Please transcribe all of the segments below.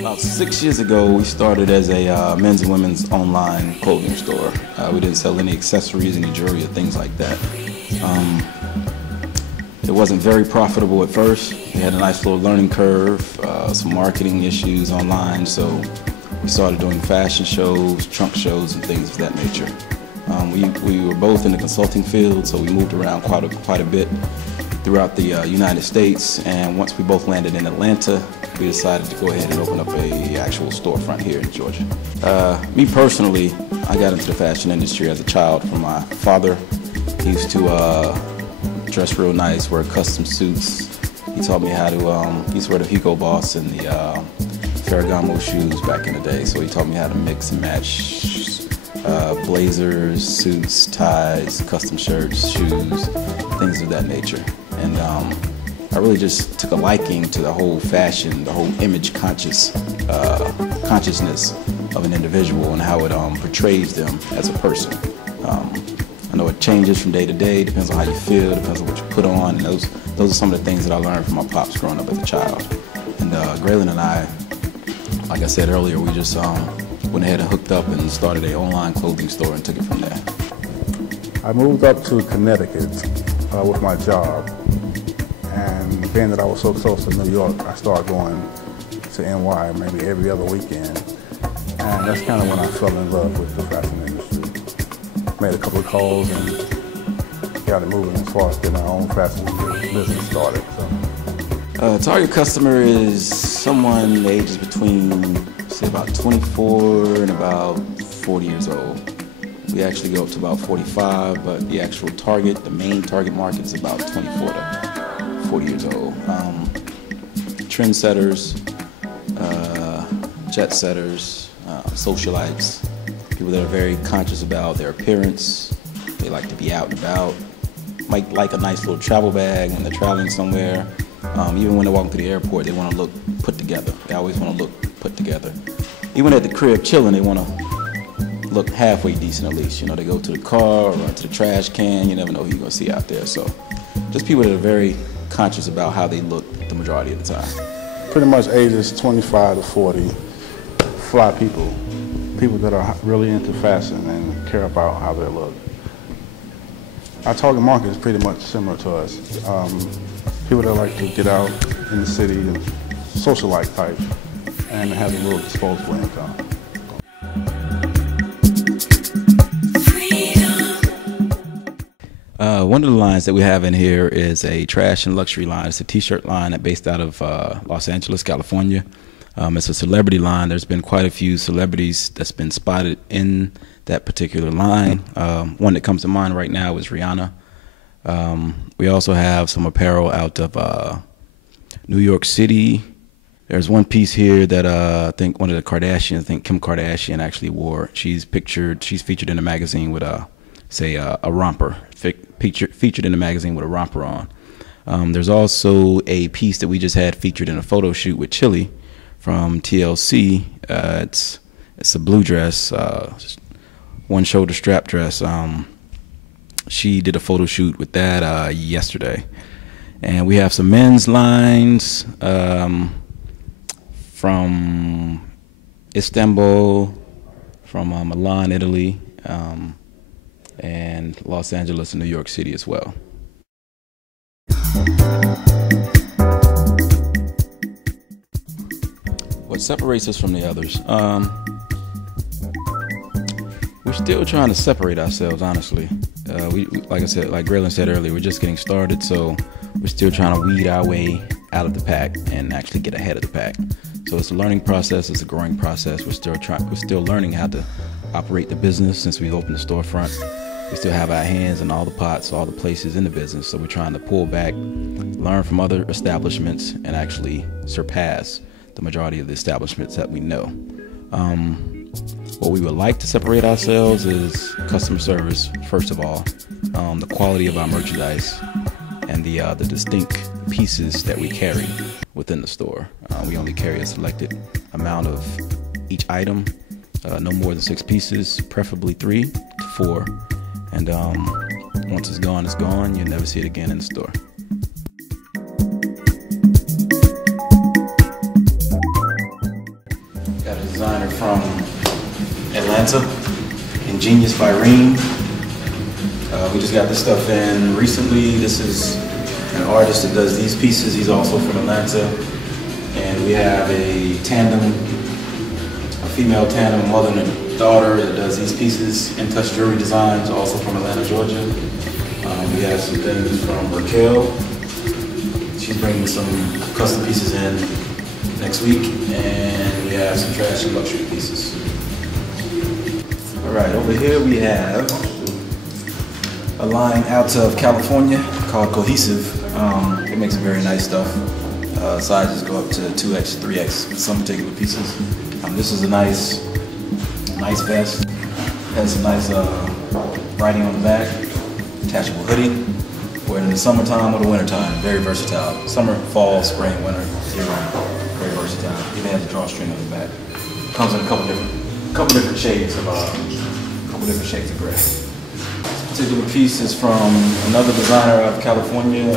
About 6 years ago, we started as a men's and women's online clothing store. We didn't sell any accessories, any jewelry, or things like that. It wasn't very profitable at first. We had a nice little learning curve, some marketing issues online, so we started doing fashion shows, trunk shows, and things of that nature. We were both in the consulting field, so we moved around quite a bit throughout the United States, and once we both landed in Atlanta, we decided to go ahead and open up a actual storefront here in Georgia. Me personally, I got into the fashion industry as a child from my father. He used to dress real nice, wear custom suits. He taught me how to, he used to wear the Hugo Boss and the Ferragamo shoes back in the day, so he taught me how to mix and match blazers, suits, ties, custom shirts, shoes, things of that nature. And I really just took a liking to the whole fashion, the whole image consciousness of an individual and how it portrays them as a person. I know it changes from day to day, depends on how you feel, depends on what you put on, and those are some of the things that I learned from my pops growing up as a child. And Grayland and I, like I said earlier, we just went ahead and hooked up and started an online clothing store and took it from there. I moved up to Connecticut with my job. And being that I was so close to New York, I started going to NY maybe every other weekend. And that's kind of when I fell in love with the fashion industry. Made a couple of calls and got it moving as far as getting our own fashion business started. So. Target customer is someone ages between, say, about 24 and about 40 years old. We actually go up to about 45, but the actual target, the main target market is about 24 to 40 years old. Trendsetters, jet setters, socialites, people that are very conscious about their appearance. They like to be out and about, might like a nice little travel bag when they're traveling somewhere. Even when they're walking through the airport, they want to look put together. They always want to look put together. Even at the crib chilling, they want to look halfway decent at least. You know, they go to the car or run to the trash can. You never know who you're going to see out there. So just people that are very conscious about how they look the majority of the time. Pretty much ages 25 to 40, fly people that are really into fashion and care about how they look. Our target market is pretty much similar to us. People that like to get out in the city, and socialite type, and have a little disposable income. One of the lines that we have in here is a trash and luxury line. It's a t-shirt line that's based out of Los Angeles, California. It's a celebrity line. There's been quite a few celebrities that's been spotted in that particular line. One that comes to mind right now is Rihanna. We also have some apparel out of New York City. There's one piece here that I think one of the Kardashians, I think Kim Kardashian actually wore. She's featured in a magazine with a romper, featured in a magazine with a romper on. There's also a piece that we just had featured in a photo shoot with Chili from TLC. It's a blue dress, one shoulder strap dress. She did a photo shoot with that yesterday. And we have some men's lines from Istanbul, from Milan, Italy, and Los Angeles and New York City as well. What separates us from the others? We're still trying to separate ourselves, honestly. Like I said, like Grayland said earlier, we're just getting started, so we're still trying to weed our way out of the pack and actually get ahead of the pack. So it's a learning process, it's a growing process. We're still learning how to operate the business since we've opened the storefront. we still have our hands in all the pots, all the places in the business. So we're trying to pull back, learn from other establishments, and actually surpass the majority of the establishments that we know. What we would like to separate ourselves is customer service, first of all, the quality of our merchandise, and the distinct pieces that we carry within the store. We only carry a selected amount of each item, no more than 6 pieces, preferably 3 to 4. And once it's gone, you'll never see it again in the store. Got a designer from Atlanta, Ingenious by Reem. We just got this stuff in recently. This is an artist that does these pieces. He's also from Atlanta. And we have a female tandem, mother and daughter, that does these pieces. In Touch Jewelry Designs, also from Atlanta, Georgia. We have some things from Raquel. She's bringing some custom pieces in next week. And we have some trash and luxury pieces. All right, over here we have a line out of California called Cohesive. It makes some very nice stuff. Sizes go up to 2X, 3X for some particular pieces. This is a nice vest. Has some nice writing on the back. Detachable hoodie. Wear it in the summertime or the wintertime. Very versatile. Summer, fall, spring, winter, year-round. Very versatile. Even has a drawstring on the back. Comes in a couple different shades of gray. This particular piece is from another designer out of California,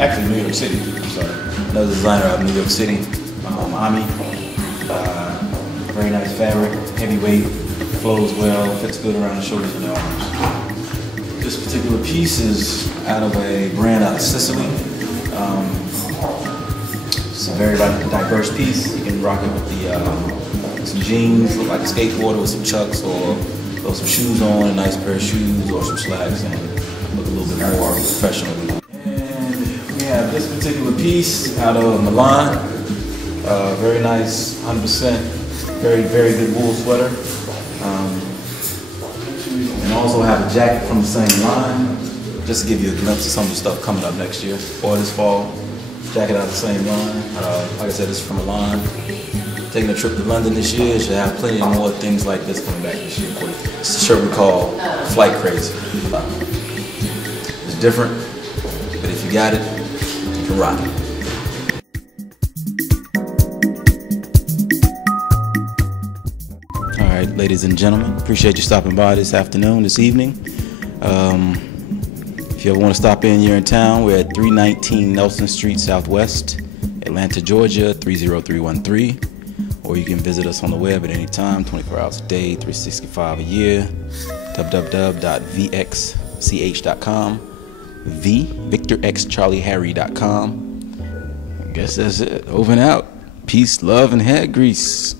actually New York City. I'm sorry. Another designer out of New York City, Ami. Very nice fabric, heavyweight, flows well, fits good around the shoulders and the arms. This particular piece is out of a brand out of Sicily. It's a very diverse piece. You can rock it with some jeans, look like a skateboarder with some chucks, or throw some shoes on, a nice pair of shoes, or some slacks, and look a little bit more professional. And we have this particular piece out of Milan. Very nice, 100%, very good wool sweater. And also have a jacket from the same line, just to give you a glimpse of some of the stuff coming up next year or this fall. Jacket out of the same line. Like I said, this is from Milan. Taking a trip to London this year, should have plenty more things like this coming back this year. It's a shirt we call Flight Crazy. It's different, but if you got it, you can rock it. All right, ladies and gentlemen, appreciate you stopping by this afternoon, this evening. If you ever want to stop in here in town, we're at 319 Nelson Street Southwest, Atlanta, Georgia, 30313. Or you can visit us on the web at any time, 24 hours a day, 365 a year, www.vxch.com, VictorXCharlieHarry.com. I guess that's it. Over and out. Peace, love, and hair grease.